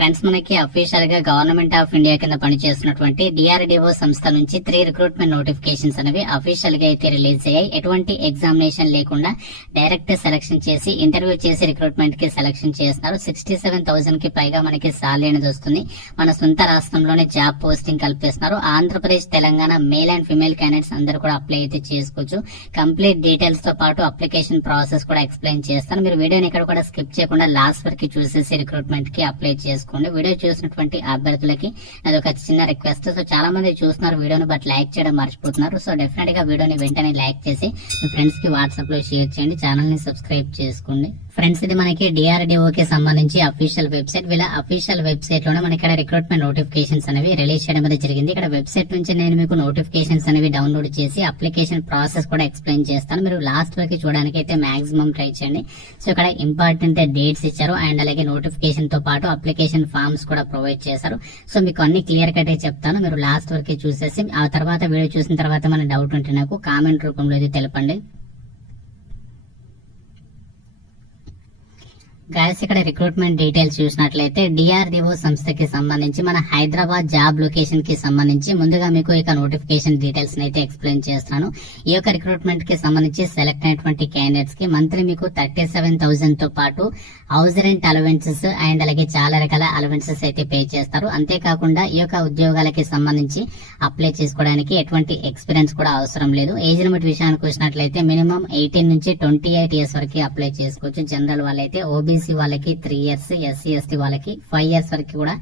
Friends మనకి అఫీషియల్గా government of India కింద పనిచేస్తున్నటువంటి డిఆర్డిఓ సంస్థ నుంచి త్రీ రిక్రూట్మెంట్ నోటిఫికేషన్స్ అనేవి అఫీషియల్గా అయితే రిలీజ్ అయ్యాయి. ఎటువంటి ఎగ్జామినేషన్ లేకుండా డైరెక్ట్ సెలక్షన్ చేసి ఇంటర్వ్యూ చేసి రిక్రూట్మెంట్కి సెలక్షన్ చేస్తున్నారు. సిక్స్టీ సెవెన్ థౌసండ్కి పైగా మనకి సాలరీ అనేది వస్తుంది. మన సొంత రాష్ట్రంలోనే జాబ్ పోస్టింగ్ కల్పిస్తున్నారు. Andhra Pradesh Telangana male and female candidates అందరూ కూడా అప్లై అయితే చేసుకోవచ్చు. కంప్లీట్ డీటెయిల్స్తో పాటు అప్లికేషన్ ప్రాసెస్ కూడా ఎక్స్ప్లెయిన్ చేస్తాను. మీరు వీడియోని ఇక్కడ కూడా స్కిప్ చేయకుండా లాస్ట్ వరకు చూసేసి రిక్రూట్మెంట్కి అప్లై చేసుకోండి వీడియో చూసినటువంటి అభ్యర్థులకి అది ఒక చిన్న రిక్వెస్ట్ సో చాలా మంది చూస్తున్నారు వీడియోని బట్ లైక్ చేయడం మర్చిపోతున్నారు. సో డెఫినెట్గా వీడియోని వెంటనే లైక్ చేసి మీ ఫ్రెండ్స్కి వాట్సాప్లో షేర్ చేయండి. ఛానల్ని సబ్స్క్రైబ్ చేసుకోండి. ఫ్రెండ్స్ ఇది మనకి డిఆర్డిఓకి సంబంధించి అఫీషియల్ వెబ్సైట్ వీళ్ళ అఫీషియల్ వెబ్సైట్లోనే మనకి ఇక్కడ రిక్రూట్మెంట్ నోటిఫికేషన్స్ అనేవి రిలీజ్ చేయడం అనేది జరిగింది. ఇక్కడ వెబ్సైట్ నుంచి నేను మీకు నోటిఫికేషన్స్ అనేవి డౌన్లోడ్ చేసి అప్లికేషన్ ప్రాసెస్ కూడా ఎక్స్ప్లెయిన్ చేస్తాను. మీరు లాస్ట్ వరకు చూడడానికి అయితే మాక్సిమం ట్రై చేయండి. సో ఇక్కడ ఇంపార్టెంట్ డేట్స్ ఇచ్చారు. అండ్ అలాగే నోటిఫికేషన్తో పాటు అప్లికేషన్ ఫామ్స్ కూడా ప్రొవైడ్ చేశారు. సో మీకు అన్ని క్లియర్ కట్ చెప్తాను. మీరు లాస్ట్ వరకు చూసేసి ఆ తర్వాత వీడియో చూసిన తర్వాత మన డౌట్ ఉంటే నాకు కామెంట్ రూపంలో అయితే తెలపండి. గాయస్ ఇక్కడ రిక్రూట్మెంట్ డీటెయిల్స్ చూసినట్లయితే డిఆర్డిఓ సంస్థకి సంబంధించి మన హైదరాబాద్ జాబ్ లొకేషన్కి సంబంధించి ముందుగా మీకు ఇక నోటిఫికేషన్ డీటెయిల్స్ అయితే ఎక్స్ప్లెయిన్ చేస్తాను. ఈ యొక్క రిక్రూట్మెంట్కి సంబంధించి సెలెక్ట్ అయినటువంటి క్యాండిడేట్స్కి మంత్లీ మీకు థర్టీ సెవెన్ థౌసండ్తో పాటు హౌస్ రెంట్ అలవెన్సెస్ అండ్ అలాగే చాలా రకాల అలవెన్సెస్ అయితే పే చేస్తారు. అంతేకాకుండా ఈ యొక్క ఉద్యోగాలకి సంబంధించి అప్లై చేసుకోవడానికి ఎటువంటి ఎక్స్పీరియన్స్ కూడా అవసరం లేదు. ఏజ్ లిమిట్ విషయానికి వచ్చినట్లయితే మినిమం ఎయిటీన్ నుంచి ట్వంటీ ఎయిట్ ఇయర్స్ వరకు అప్లై చేసుకోవచ్చు. జనరల్ వాళ్ళైతే ఓబీసీ వాళ్ళకి త్రీ ఇయర్స్ ఎస్సీ ఎస్టీ వాళ్ళకి ఫైవ్ ఇయర్స్ వరకు కూడా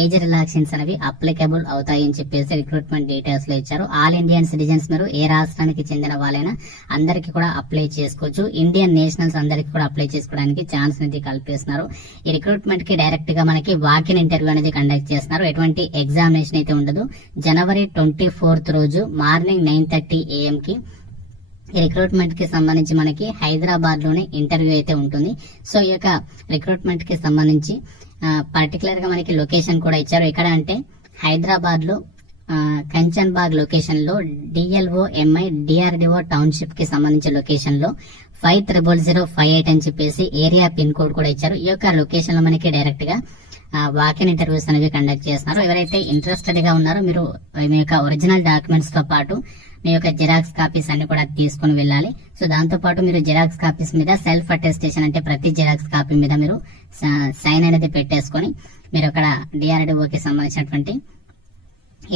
ఏజ్ రిలాక్షన్స్ అనేవి అప్లికబుల్ అవుతాయని చెప్పేసి రిక్రూట్మెంట్ డీటెయిల్స్లో ఇచ్చారు. ఆల్ ఇండియన్ సిటిజన్స్ మీరు ఏ రాష్ట్రానికి చెందిన వాళ్ళైనా అందరికి కూడా అప్లై చేసుకోవచ్చు. ఇండియన్ నేషనల్స్ అందరికి కూడా అప్లై చేసుకోవడానికి ఛాన్స్ అనేది కల్పిస్తున్నారు. ఈ రిక్రూట్మెంట్కి డైరెక్ట్గా మనకి వాకిన్ ఇంటర్వ్యూ అనేది కండక్ట్ చేస్తున్నారు. ఎటువంటి ఎగ్జామినేషన్ అయితే ఉండదు. జనవరి ట్వంటీ ఫోర్త్ రోజు మార్నింగ్ నైన్ థర్టీ ఏఎం కి ఈ రిక్రూట్మెంట్కి సంబంధించి మనకి హైదరాబాద్లోనే ఇంటర్వ్యూ అయితే ఉంటుంది. సో ఈ యొక్క రిక్రూట్మెంట్కి సంబంధించి పర్టికులర్గా మనకి లొకేషన్ కూడా ఇచ్చారు. ఎక్కడ అంటే హైదరాబాద్లో ఆ, కంచన్ బాగ్ లొకేషన్లో డిఎల్ఓ ఎంఐ డిఆర్డిఓ టౌన్షిప్కి సంబంధించిన లొకేషన్లో five triple zero five eight అని చెప్పేసి ఏరియా పిన్ కోడ్ కూడా ఇచ్చారు. ఈ యొక్క లొకేషన్లో మనకి డైరెక్ట్గా వాకిన్ ఇంటర్వ్యూస్ అనేవి కండక్ట్ చేస్తున్నారు. ఎవరైతే ఇంట్రెస్టెడ్గా ఉన్నారో మీరు మీ యొక్క ఒరిజినల్ డాక్యుమెంట్స్తో పాటు మీ యొక్క జిరాక్స్ కాపీస్ అన్ని కూడా తీసుకుని వెళ్ళాలి. సో దాంతో పాటు మీరు జిరాక్స్ కాపీస్ మీద సెల్ఫ్ అటెస్టేషన్ అంటే ప్రతి జిరాక్స్ కాపీ మీద మీరు సైన్ అనేది పెట్టేసుకొని మీరు అక్కడ డిఆర్డిఓకి సంబంధించినటువంటి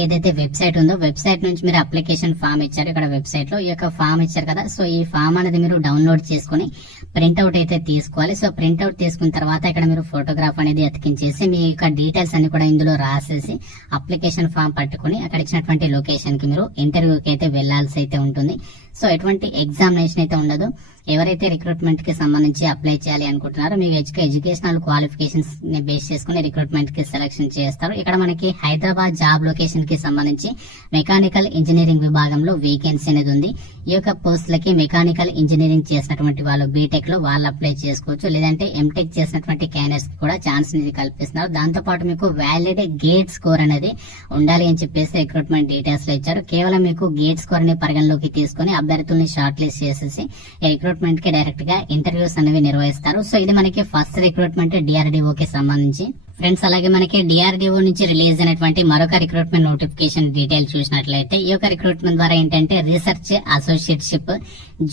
ఏదైతే వెబ్సైట్ ఉందో వెబ్సైట్ నుంచి మీరు అప్లికేషన్ ఫామ్ ఇచ్చారు ఇక్కడ వెబ్సైట్లో ఈ యొక్క ఫామ్ ఇచ్చారు కదా. సో ఈ ఫామ్ అనేది మీరు డౌన్లోడ్ చేసుకుని ప్రింట్అవుట్ అయితే తీసుకోవాలి. సో ప్రింట్అవుట్ తీసుకున్న తర్వాత ఇక్కడ మీరు ఫోటోగ్రాఫ్ అనేది అతికించేసి మీ యొక్క డీటెయిల్స్ అన్ని కూడా ఇందులో రాసేసి అప్లికేషన్ ఫామ్ పట్టుకుని అక్కడ ఇచ్చినటువంటి లొకేషన్కి మీరు ఇంటర్వ్యూకి అయితే వెళ్ళాల్సి అయితే ఉంటుంది. సో ఎటువంటి ఎగ్జామినేషన్ అయితే ఉండదు. ఎవరైతే రిక్రూట్మెంట్కి సంబంధించి అప్లై చేయాలి అనుకుంటున్నారో మీకు ఎడ్యుకే ఎడ్యుకేషనల్ క్వాలిఫికేషన్స్ని బేస్ చేసుకుని రిక్రూట్మెంట్కి సెలక్షన్ చేస్తారు. ఇక్కడ మనకి హైదరాబాద్ జాబ్ లొకేషన్కి సంబంధించి మెకానికల్ ఇంజనీరింగ్ విభాగంలో వేకెన్సీ అనేది ఉంది. ఈ యొక్క పోస్టులకి మెకానికల్ ఇంజనీరింగ్ చేసినటువంటి వాళ్ళు బీటెక్లో వాళ్ళు అప్లై చేసుకోవచ్చు. లేదంటే ఎంటెక్ చేసినటువంటి క్యాండిడేట్స్కి కూడా ఛాన్స్ అనేది కల్పిస్తున్నారు. దాంతో పాటు మీకు వ్యాలిడ్ గేట్ స్కోర్ అనేది ఉండాలి అని చెప్పేసి రిక్రూట్మెంట్ డీటెయిల్స్లో ఇచ్చారు. కేవలం మీకు గేట్ స్కోర్ని పరిగణలోకి తీసుకుని అభ్యర్థుల్ని షార్ట్ లిస్ట్ చేసేసి రిక్రూట్మెంట్కి డైరెక్ట్గా ఇంటర్వ్యూస్ అనేవి నిర్వహిస్తారు. సో ఇది మనకి ఫస్ట్ రిక్రూట్మెంట్ డిఆర్డిఓ కి సంబంధించి. ఫ్రెండ్స్ అలాగే మనకి డిఆర్డిఓ నుంచి రిలీజ్ అయినటువంటి మరొక రిక్రూట్మెంట్ నోటిఫికేషన్ డీటెయిల్ చూసినట్లయితే ఈ యొక్క రిక్రూట్మెంట్ ద్వారా ఏంటంటే రీసెర్చ్ అసోసియేట్షిప్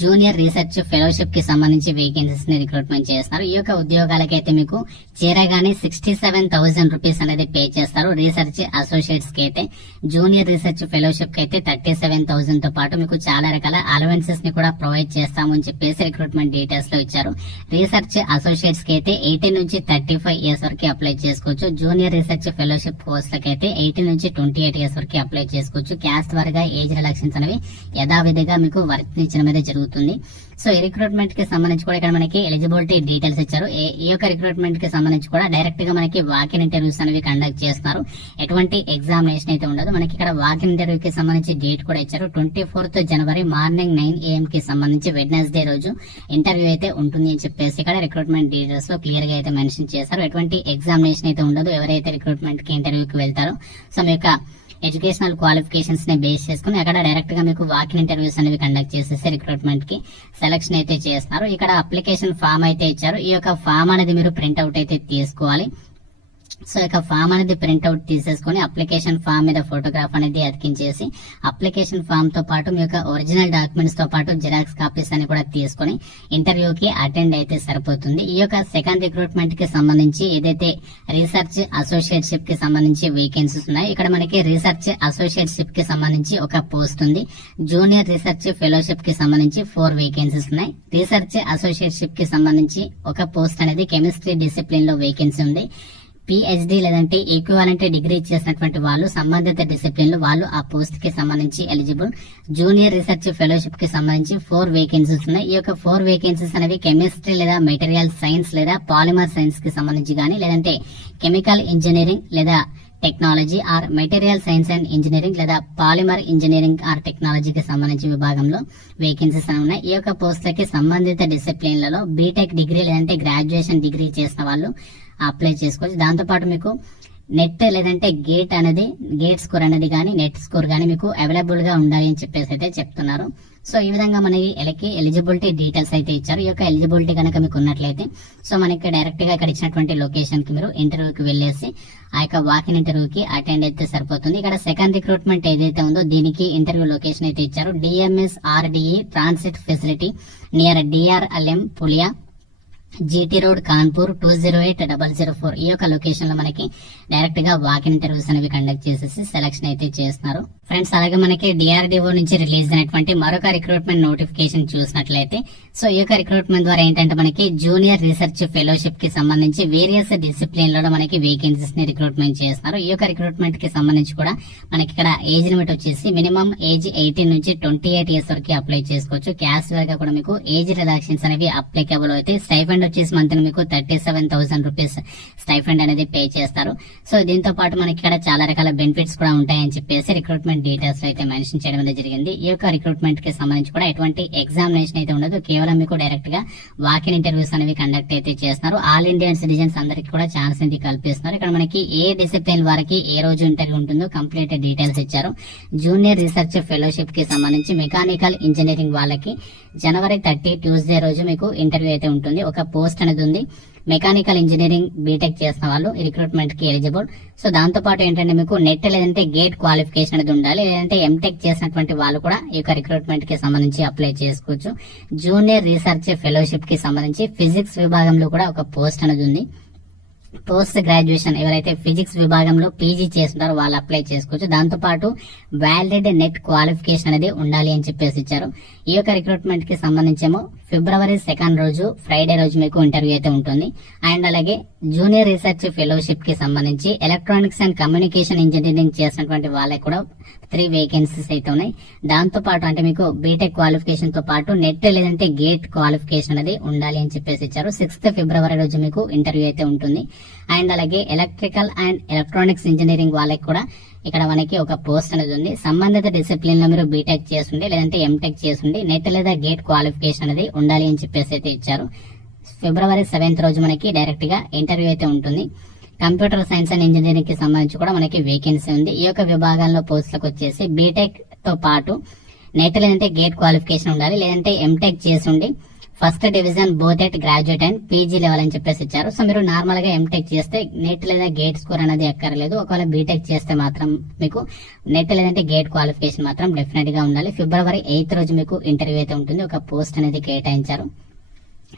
జూనియర్ రీసెర్చ్ ఫెలోషిప్కి సంబంధించి వేకెన్సీస్ని రిక్రూట్మెంట్ చేస్తున్నారు. ఈ యొక్క ఉద్యోగాలకైతే మీకు చేరగానే సిక్స్టీ సెవెన్ థౌసండ్ రూపీస్ అనేది పే చేస్తారు. రీసెర్చ్ అసోసియేట్స్కి అయితే జూనియర్ రీసెర్చ్ ఫెలోషిప్కి అయితే థర్టీ సెవెన్ థౌసండ్తో పాటు మీకు చాలా రకాల అలవెన్సెస్ని కూడా ప్రొవైడ్ చేస్తాము అని చెప్పేసి రిక్రూట్మెంట్ డీటెయిల్స్లో ఇచ్చారు. రీసెర్చ్ అసోసియేట్స్కి అయితే ఎయిటీన్ నుంచి థర్టీ ఫైవ్ ఇయర్స్ వరకు అప్లై చేస్తారు. చేసుకోవచ్చు. జూనియర్ రీసెర్చ్ ఫెలోషిప్ పోస్టులకి అయితే ఎయిటీన్ నుంచి ట్వంటీ ఎయిట్ ఇయర్స్ వరకు అప్లై చేసుకోవచ్చు. క్యాస్ట్ వారిగా ఏజ్ రిలాక్షన్స్ అనేవి యథావిధిగా మీకు వర్క్ వర్తించడం అనేది జరుగుతుంది. సో ఈ రిక్రూట్మెంట్కి సంబంధించి కూడా ఇక్కడ మనకి ఎలిజిబిలిటీ డీటెయిల్స్ ఇచ్చారు. ఏ- ఈ యొక్క రిక్రూట్మెంట్కి సంబంధించి కూడా డైరెక్ట్గా మనకి వాకిన్ ఇంటర్వ్యూస్ అనేవి కండక్ట్ చేస్తున్నారు. ఎటువంటి ఎగ్జామినేషన్ అయితే ఉండదు. మనకి ఇక్కడ వాకిన్ ఇంటర్వ్యూ కి సంబంధించి డేట్ కూడా ఇచ్చారు. Twenty fourth January morning nine AM కి సంబంధించి వెడ్నెస్డే రోజు ఇంటర్వ్యూ అయితే ఉంటుంది అని చెప్పేసి ఇక్కడ రిక్రూట్మెంట్ డీటెయిల్స్లో క్లియర్గా అయితే మెన్షన్ చేశారు. ఎటువంటి ఎగ్జామినేషన్ అయితే ఉండదు. ఎవరైతే రిక్రూట్మెంట్కి ఇంటర్వ్యూకి వెళ్తారో. సో మీ యొక్క ఎడ్యుకేషనల్ క్వాలిఫికేషన్స్ని బేస్ చేసుకుని అక్కడ డైరెక్ట్గా మీకు వాక్ ఇంటర్వ్యూస్ అనేవి కండక్ట్ చేసేసి రిక్రూట్మెంట్కి సెలక్షన్ అయితే చేస్తున్నారు ఇక్కడ అప్లికేషన్ ఫామ్ అయితే ఇచ్చారు. ఈ యొక్క ఫామ్ అనేది మీరు ప్రింట్అవుట్ అయితే తీసుకోవాలి. సో ఇక ఫామ్ అనేది ప్రింట్అవుట్ తీసేసుకొని అప్లికేషన్ ఫామ్ మీద ఫోటోగ్రాఫ్ అనేది అతికించేసి అప్లికేషన్ ఫామ్తో పాటు మీ యొక్క ఒరిజినల్ డాక్యుమెంట్స్తో పాటు జిరాక్స్ కాపీస్ అని కూడా తీసుకొని ఇంటర్వ్యూకి అటెండ్ అయితే సరిపోతుంది. ఈ యొక్క సెకండ్ రిక్రూట్మెంట్కి సంబంధించి ఏదైతే రీసెర్చ్ అసోసియేట్షిప్కి సంబంధించి వేకెన్సీస్ ఉన్నాయి ఇక్కడ మనకి రీసెర్చ్ అసోసియేట్షిప్కి సంబంధించి ఒక పోస్ట్ ఉంది. జూనియర్ రీసెర్చ్ ఫెలోషిప్కి సంబంధించి ఫోర్ వేకెన్సీస్ ఉన్నాయి. రీసెర్చ్ అసోసియేట్షిప్కి సంబంధించి ఒక పోస్ట్ అనేది కెమిస్ట్రీ డిసిప్లిన్లో వేకెన్సీ ఉంది. పిహెచ్డి లేదంటే ఈక్వాలెంట్ డిగ్రీ చేసినటువంటి వాళ్ళు సంబంధిత డిసిప్లిన్లో వాళ్ళు ఆ పోస్ట్కి సంబంధించి ఎలిజిబుల్ జూనియర్ రీసెర్చ్ ఫెలోషిప్కి సంబంధించి ఫోర్ వేకెన్సీస్ ఉన్నాయి. ఈ యొక్క ఫోర్ వేకెన్సీస్ అనేవి కెమిస్ట్రీ లేదా మెటీరియల్ సైన్స్ లేదా పాలిమర్ సైన్స్కి సంబంధించి కానీ లేదంటే కెమికల్ ఇంజనీరింగ్ లేదా technology or material science and engineering లేదా పాలిమర్ ఇంజనీరింగ్ ఆర్ టెక్నాలజీకి సంబంధించి విభాగంలో వేకెన్సీస్ అని ఉన్నాయి. ఈ యొక్క పోస్టులకి సంబంధిత డిసిప్లిన్లలో బీటెక్ డిగ్రీ లేదంటే గ్రాడ్యుయేషన్ డిగ్రీ చేసిన వాళ్ళు అప్లై చేసుకోవచ్చు. దాంతోపాటు మీకు నెట్ లేదంటే గేట్ అనేది గేట్ స్కోర్ అనేది కానీ నెట్ స్కోర్ కానీ మీకు అవైలబుల్గా ఉండాలి అని చెప్పేసి అయితే చెప్తున్నారు. సో ఈ విధంగా మనకి ఎలకి ఎలిజిబిలిటీ డీటెయిల్స్ అయితే ఇచ్చారు. ఈ యొక్క ఎలిజిబిలిటీ కనుక మీకు ఉన్నట్లయితే సో మనకి డైరెక్ట్గా ఇక్కడ ఇచ్చినటువంటి లొకేషన్కి మీరు ఇంటర్వ్యూకి వెళ్ళేసి ఆ యొక్క వాకిన్ ఇంటర్వ్యూకి అటెండ్ అయితే సరిపోతుంది. ఇక్కడ సెకండ్ రిక్రూట్మెంట్ ఏదైతే ఉందో దీనికి ఇంటర్వ్యూ లొకేషన్ అయితే ఇచ్చారు. DMS RDE transit facility near DRLM పులియా GT road Kanpur two zero eight double zero four. ఈ యొక్క లొకేషన్లో మనకి డైరెక్ట్గా వాకిన్ ఇంటర్వ్యూస్ అనేవి కండక్ట్ చేసేసి సెలక్షన్ అయితే చేస్తున్నారు. ఫ్రెండ్స్ అలాగే మనకి డిఆర్డిఓ నుంచి రిలీజ్ అయినటువంటి మరొక రిక్రూట్మెంట్ నోటిఫికేషన్ చూసినట్లయితే సో ఈ యొక్క రిక్రూట్మెంట్ ద్వారా ఏంటంటే మనకి జూనియర్ రీసెర్చ్ ఫెలోషిప్కి సంబంధించి వేరియస్ డిసిప్లిన్లో మనకి వేకెన్సీస్ని రిక్రూట్మెంట్ చేస్తున్నారు. ఈ యొక్క రిక్రూట్మెంట్కి సంబంధించి కూడా మనకి ఇక్కడ ఏజ్ లిమిట్ వచ్చేసి మినిమం ఏజ్ ఎయిటీన్ నుంచి ట్వంటీ ఎయిట్ ఇయర్స్ వరకు అప్లై చేసుకోవచ్చు. క్యాస్ట్గా కూడా మీకు ఏజ్ రిలాక్షన్స్ అనేవి అప్లికబుల్ అవుతాయి స్టైఫండ్ వచ్చేసి మంత్ మీకు thirty seven thousand rupees stipend అనేది పే చేస్తారు. సో దీంతో పాటు మనకి ఇక్కడ చాలా రకాల బెనిఫిట్స్ కూడా ఉంటాయని చెప్పేసి రిక్రూట్మెంట్ డీటెయిల్స్ అయితే మెన్షన్ చేయడం అనేది జరిగింది. ఈ యొక్క రిక్రూట్మెంట్కి సంబంధించి కూడా ఎటువంటి ఎగ్జామినేషన్ అయితే ఉండదు. కేవలం మీకు డైరెక్ట్గా వాకిన్ ఇంటర్వ్యూస్ అనేవి కండక్ట్ అయితే చేస్తున్నారు. ఆల్ ఇండియన్ సిటిజన్స్ అందరికి కూడా ఛాన్స్ అనేది కల్పిస్తున్నారు. ఇక్కడ మనకి ఏ డిసిప్లిన్ వారికి ఏ రోజు ఇంటర్వ్యూ ఉంటుందో కంప్లీట్ డీటెయిల్స్ ఇచ్చారు. జూనియర్ రీసెర్చ్ ఫెలోషిప్కి సంబంధించి మెకానికల్ ఇంజనీరింగ్ వాళ్ళకి జనవరి థర్టీ ట్యూస్డే రోజు మీకు ఇంటర్వ్యూ అయితే ఉంటుంది. ఒక పోస్ట్ అనేది ఉంది. మెకానికల్ ఇంజనీరింగ్ బీటెక్ చేసిన వాళ్ళు రిక్రూట్మెంట్కి ఎలిజిబుల్ సో దాంతో పాటు ఏంటంటే మీకు నెట్ లేదంటే గేట్ క్వాలిఫికేషన్ అనేది ఉండాలి. లేదంటే ఎంటెక్ చేసినటువంటి వాళ్ళు కూడా ఈ యొక్క రిక్రూట్మెంట్కి సంబంధించి అప్లై చేసుకోవచ్చు. జూనియర్ రీసెర్చ్ ఫెలోషిప్కి సంబంధించి ఫిజిక్స్ విభాగంలో కూడా ఒక పోస్ట్ అనేది ఉంది. పోస్ట్ గ్రాడ్యుయేషన్ ఎవరైతే ఫిజిక్స్ విభాగంలో పీజీ చేస్తున్నారో వాళ్ళు అప్లై చేసుకోవచ్చు. దాంతోపాటు వ్యాలిడ్ నెట్ క్వాలిఫికేషన్ అనేది ఉండాలి అని చెప్పేసి ఇచ్చారు. ఈ యొక్క రిక్రూట్మెంట్కి సంబంధించేమో ఫిబ్రవరి సెకండ్ రోజు ఫ్రైడే రోజు మీకు ఇంటర్వ్యూ అయితే ఉంటుంది. అండ్ అలాగే జూనియర్ రీసెర్చ్ ఫెలోషిప్కి సంబంధించి ఎలక్ట్రానిక్స్ అండ్ కమ్యూనికేషన్ ఇంజనీరింగ్ చేసినటువంటి వాళ్ళకి కూడా త్రీ వేకెన్సీస్ అయితే ఉన్నాయి. దాంతో పాటు అంటే మీకు బీటెక్ క్వాలిఫికేషన్తో పాటు నెట్ లేదంటే గేట్ క్వాలిఫికేషన్ అనేది ఉండాలి అని చెప్పేసి ఇచ్చారు. సిక్స్త్ ఫిబ్రవరి రోజు మీకు ఇంటర్వ్యూ అయితే ఉంటుంది. అండ్ అలాగే ఎలక్ట్రికల్ అండ్ ఎలక్ట్రానిక్స్ ఇంజనీరింగ్ వాళ్ళకి కూడా ఇక్కడ మనకి ఒక పోస్ట్ అనేది ఉంది. సంబంధిత డిసిప్లిన్లో మీరు బీటెక్ చేస్తుండి లేదంటే ఎంటెక్ చేస్తుండి నెట్ లేదా గేట్ క్వాలిఫికేషన్ అనేది ఉండాలి అని చెప్పేసి అయితే ఇచ్చారు. ఫిబ్రవరి సెవెంత్ రోజు మనకి డైరెక్ట్గా ఇంటర్వ్యూ అయితే ఉంటుంది. కంప్యూటర్ సైన్స్ అండ్ ఇంజనీరింగ్కి సంబంధించి కూడా మనకి వేకెన్సీ ఉంది. ఈ యొక్క విభాగాల్లో పోస్టులకు వచ్చేసి బీటెక్తో పాటు నెట్ లేదంటే గేట్ క్వాలిఫికేషన్ ఉండాలి లేదంటే ఎంటెక్ చేసి ఉండి first division both graduate and PG level అని చెప్పేసి ఇచ్చారు. సో మీరు నార్మల్గా ఎంటెక్ చేస్తే నెట్ లేదా గేట్ స్కోర్ అనేది ఎక్కర్లేదు. ఒకవేళ బీటెక్ చేస్తే మాత్రం మీకు నెట్ లేదంటే గేట్ క్వాలిఫికేషన్ మాత్రం డెఫినెట్గా ఉండాలి. ఫిబ్రవరి ఎయిత్ రోజు మీకు ఇంటర్వ్యూ అయితే ఉంటుంది. ఒక పోస్ట్ అనేది కేటాయించారు.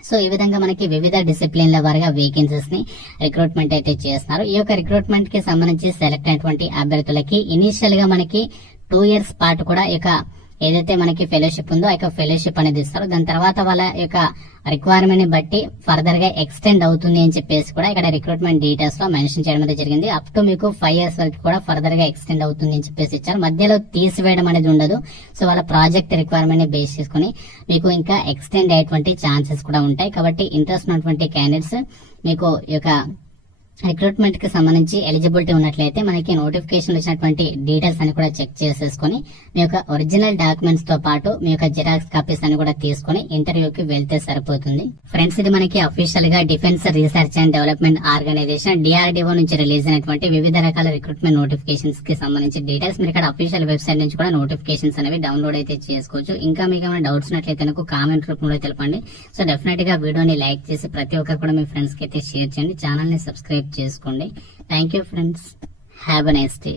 సో ఈ విధంగా మనకి వివిధ డిసిప్లిన్ల వారిగా వేకెన్సీస్ని రిక్రూట్మెంట్ అయితే చేస్తున్నారు. ఈ యొక్క రిక్రూట్మెంట్కి సంబంధించి సెలెక్ట్ అయినటువంటి అభ్యర్థులకి ఇనీషియల్గా మనకి టూ ఇయర్స్ పాటు కూడా ఈ యొక్క ఏదైతే మనకి ఫెలోషిప్ ఉందో ఆ యొక్క ఫెలోషిప్ అనేది ఇస్తారు. దాని తర్వాత వాళ్ళ యొక్క రిక్వైర్మెంట్ని బట్టి ఫర్దర్గా ఎక్స్టెండ్ అవుతుంది అని చెప్పేసి కూడా ఇక్కడ రిక్రూట్మెంట్ డీటెయిల్స్లో మెన్షన్ చేయడం అనేది జరిగింది. అప్ టు మీకు ఫైవ్ ఇయర్స్ వరకు కూడా ఫర్దర్గా ఎక్స్టెండ్ అవుతుంది అని చెప్పేసి ఇచ్చారు. మధ్యలో తీసివేయడం అనేది ఉండదు. సో వాళ్ళ ప్రాజెక్ట్ రిక్వైర్మెంట్ని బేస్ చేసుకుని మీకు ఇంకా ఎక్స్టెండ్ అయ్యేటువంటి ఛాన్సెస్ కూడా ఉంటాయి. కాబట్టి ఇంట్రెస్ట్ ఉన్నటువంటి క్యాండిడేట్స్ మీకు యొక్క రిక్రూట్మెంట్కి సంబంధించి ఎలిజిబిలిటీ ఉన్నట్లయితే మనకి నోటిఫికేషన్ వచ్చినటువంటి డీటెయిల్స్ అని కూడా చెక్ చేసేసుకొని మీ యొక్క ఒరిజినల్ డాక్యుమెంట్స్తో పాటు మీ యొక్క జిరాక్స్ కాపీస్ అని కూడా తీసుకొని ఇంటర్వ్యూకి వెళ్తే సరిపోతుంది. ఫ్రెండ్స్ ఇది మనకి అఫీషియల్గా defence research and development organisation DRDO నుంచి రిలీజ్ అయినటువంటి వివిధ రకాల రిక్రూట్మెంట్ నోటిఫికేషన్స్కి సంబంధించి డీటెయిల్స్ మీరు ఇక్కడ అఫీషియల్ వెబ్సైట్ నుంచి కూడా నోటిఫికేషన్స్ అనేవి డౌన్లోడ్ అయితే చేసుకోవచ్చు. ఇంకా మీకు ఏమైనా డౌట్స్ ఉన్నట్లయితే నాకు కామెంట్ రూపంలో తెలపండి. సో డెఫినెట్గా వీడియోని లైక్ చేసి ప్రతి ఒక్కరు కూడా మీ ఫ్రెండ్స్కి అయితే షేర్ చేయండి. ఛానల్ని సబ్స్క్రైబ్ చేసుకోండి. Thank you friends have a nice day